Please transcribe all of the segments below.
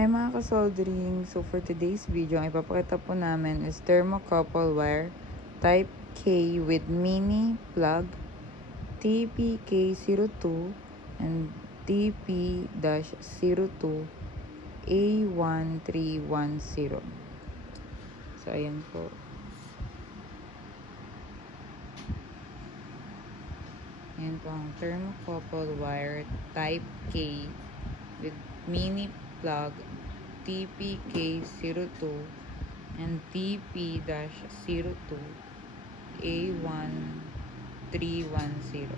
Hi mga kasoldering! So for today's video, ang ipapakita po namin is thermocouple wire type K with mini plug TPK02 and TP-02 A1310. So ayan po. Ayan po ang thermocouple wire type K with mini plug TPK02 and TP-02 A1310.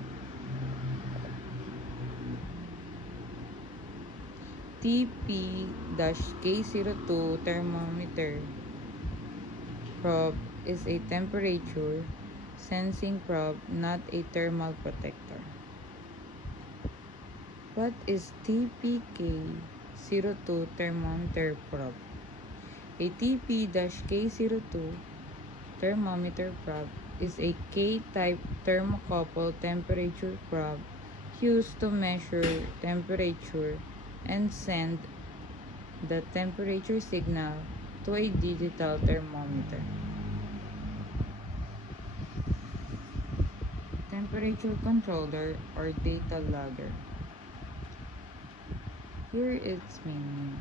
TP-K02 thermometer probe is a temperature sensing probe, not a thermal protector. What is TPK02 thermometer probe? A TP-K02 thermometer probe is a K-type thermocouple temperature probe used to measure temperature and send the temperature signal to a digital thermometer. Temperature controller or data logger. Here its meaning.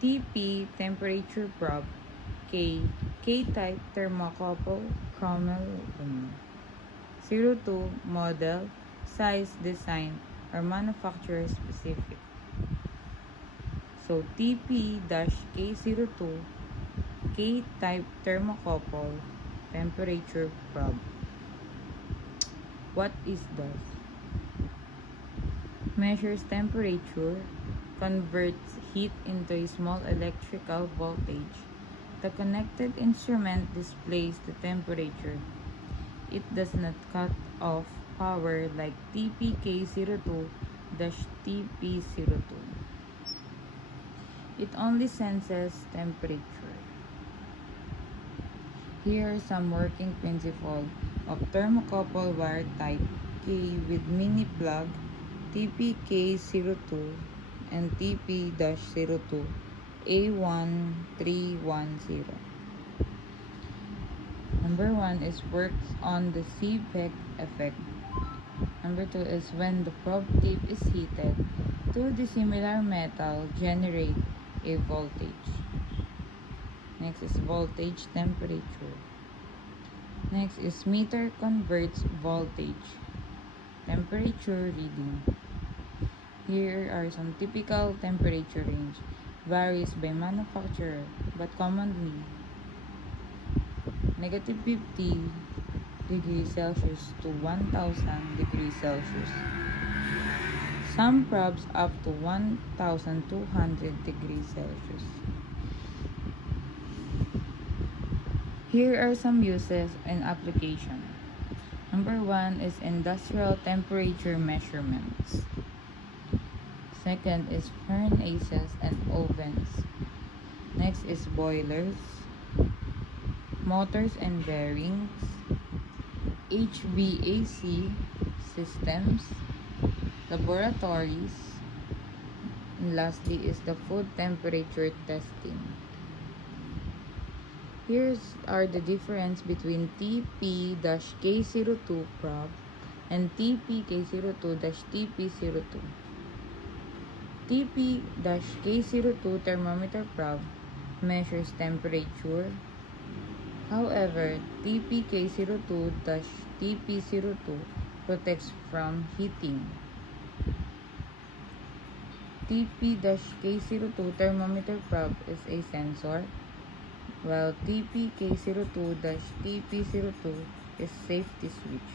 TP temperature probe. K K-type thermocouple chronometer. 02 model, size, design, or manufacturer specific. So TP-K02 K-type thermocouple temperature probe. What is this? Measures temperature, converts heat into a small electrical voltage. The connected instrument displays the temperature. It does not cut off power like TPK02-TP02. It only senses temperature. Here are some working principles of thermocouple wire type K with mini plug TPK02 and TP-02 A1310. Number 1 is works on the Seebeck effect. Number 2 is when the probe tip is heated, two dissimilar metal generate a voltage. Next is voltage temperature. Next is meter converts voltage. Temperature reading. Here are some typical temperature range. Varies by manufacturer, but commonly -50 degrees Celsius to 1000 degrees Celsius. Some probes up to 1200 degrees Celsius. Here are some uses and application. Number 1 is industrial temperature measurements. Second is furnaces and ovens. Next is boilers, motors and bearings, HVAC systems, laboratories, and lastly is the food temperature testing. Here are the difference between TP-K02 probe and TPK02-TP02. TP-K02 thermometer probe measures temperature. However, TPK02-TP02 protects from heating. TP-K02 thermometer probe is a sensor, while TPK02-TP02 is safety switch.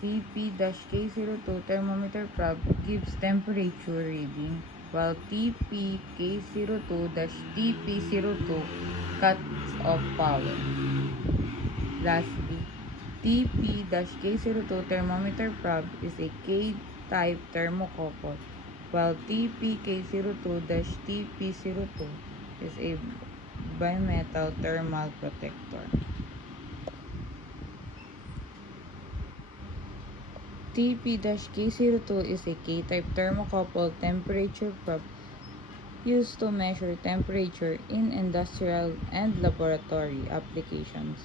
TP-K02 thermometer probe gives temperature reading, while TPK02-TP02 cuts off power. Lastly, TP-K02 thermometer probe is a K-type thermocouple, while TPK02-TP02 is a bimetal thermal protector. TP-K02 is a K-type thermocouple temperature probe used to measure temperature in industrial and laboratory applications.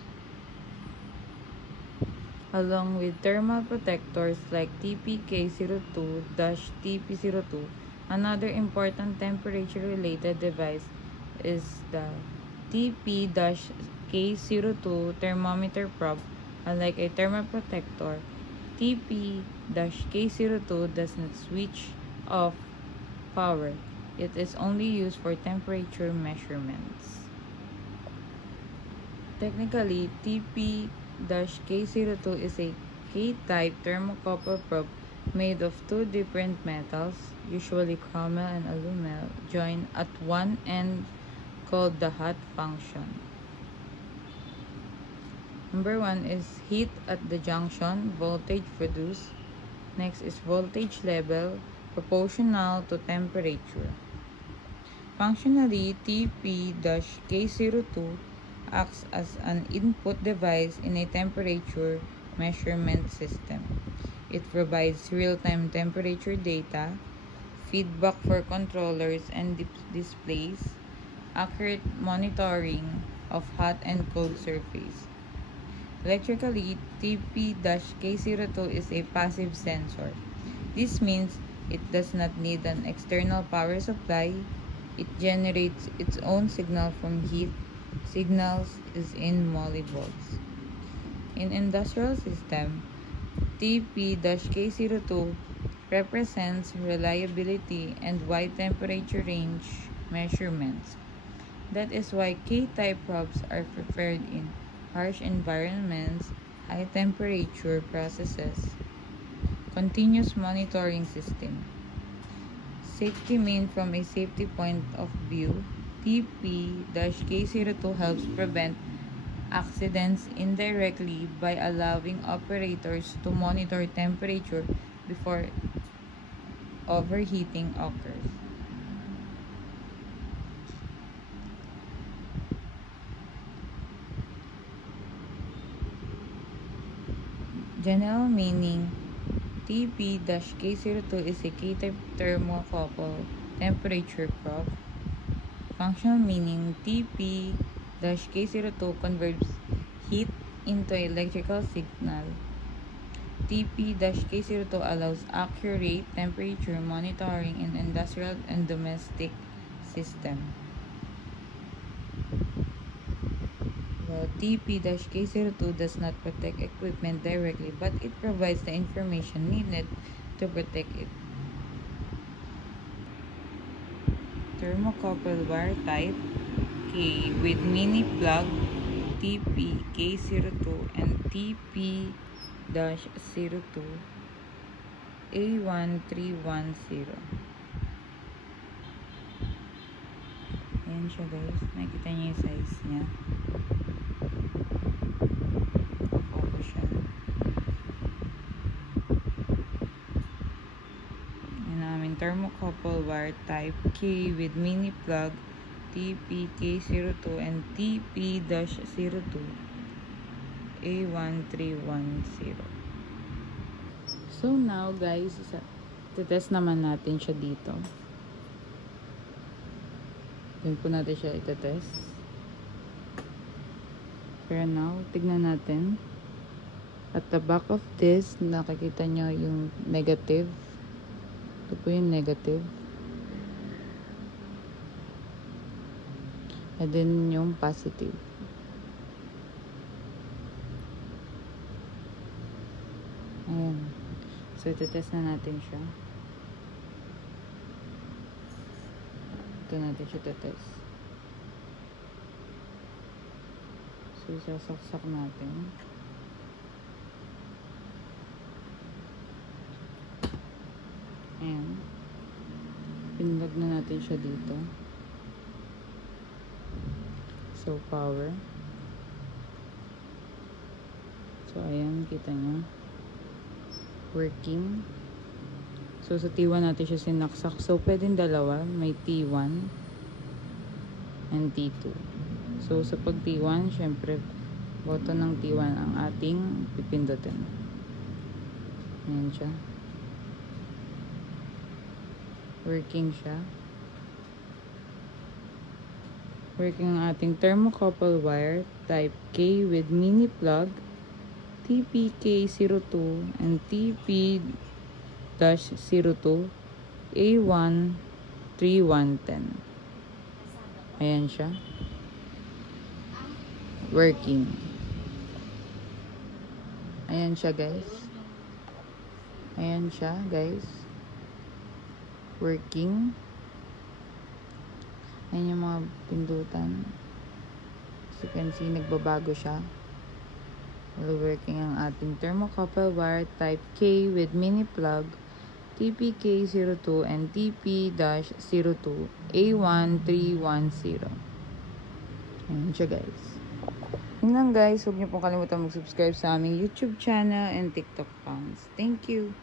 Along with thermal protectors like TPK02-TP02, another important temperature-related device is the TP-K02 thermometer probe. Unlike a thermal protector, TP-K02 does not switch off power. It is only used for temperature measurements. Technically, TP-K02 is a K-type thermocouple probe made of two different metals, usually chromel and alumel, joined at one end called the hot function. Number 1 is heat at the junction, voltage produced. Next is voltage level, proportional to temperature. Functionally, TP-K02 acts as an input device in a temperature measurement system. It provides real-time temperature data, feedback for controllers and displays, accurate monitoring of hot and cold surface. Electrically, TP-K02 is a passive sensor. This means it does not need an external power supply. It generates its own signal from heat. Signals is in millivolts. In industrial system, TP-K02 represents reliability and wide temperature range measurements. That is why K-type probes are preferred in harsh environments, high temperature processes, continuous monitoring system. Safety mean from a safety point of view, TP-K02 helps prevent accidents indirectly by allowing operators to monitor temperature before overheating occurs. General meaning, TP-K02 is a K-type thermocouple temperature probe. Functional meaning, TP-K02 converts heat into electrical signal. TP-K02 allows accurate temperature monitoring in industrial and domestic system. The TP-K02 does not protect equipment directly, but it provides the information needed to protect it. Thermocouple wire type K with mini plug, TP-K02 and TP-02 A1310. Ayan siya guys, nakikita niyo yung size niya. Focus siya. Yan namin, thermocouple wire type K with mini plug, TP-K02 and TP-02 A1310. So now guys, test naman natin siya dito. Yun po natin siya itetest. Pero now, tignan natin. At the back of this, nakikita nyo yung negative. Ito po yung negative. And then yung positive. Ayan. So, itetest na natin siya. Ito natin siya itetest. So, isasaksak natin. Ayan. Pinlag na natin siya dito. So, power. So, ayan. Kita nyo. Working. So, sa T1 natin siya sinaksak. So, pwedeng dalawa. May T1 and T2. So, sa pag T1, syempre, button ng T1 ang ating pipindutin. Ayan siya. Working siya. Working ang ating thermocouple wire type K with mini plug TPK02 and TP-02 A13110. Ayan siya. Working. Ayan siya, guys. Ayan siya, guys. Working. Ayan yung mga pindutan. As you can see, nagbabago siya. While working ang ating thermocouple wire type K with mini plug TPK02 and TP-02 A1310. Ayan siya, guys. Yun lang, guys. Huwag niyo pong kalimutan mag-subscribe sa aming YouTube channel and TikTok accounts. Thank you.